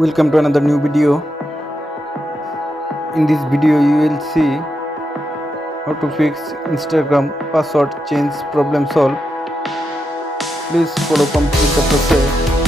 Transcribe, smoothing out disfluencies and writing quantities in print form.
Welcome to another new video. In this video you will see how to fix Instagram password change problem solve. Please follow complete the process.